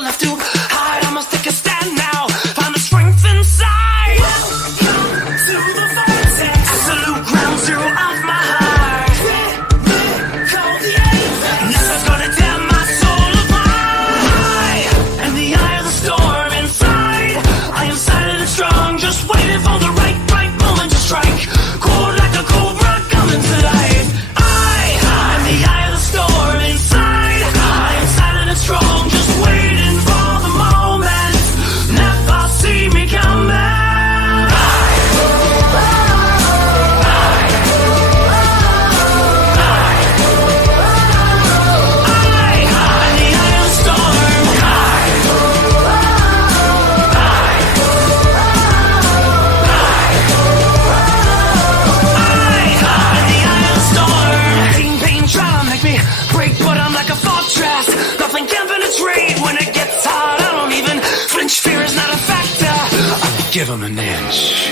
nowhere left to hide. I must take a stand now, find the strength inside. Welcome to the vortex, absolute ground zero of my heart. Call the apex, nothing's gonna tear my soul apart. In the eye of the storm inside, I am silent and strong, just waiting for the right moment to strike. Cold like a cobra coming to life. In the eye of the storm inside, I am silent and strong, just waiting for the moment. Never see me coming. Break, but I'm like a fortress. Nothing can penetrate when it gets hard. I don't even flinch. Fear is not a factor. Give 'em an inch.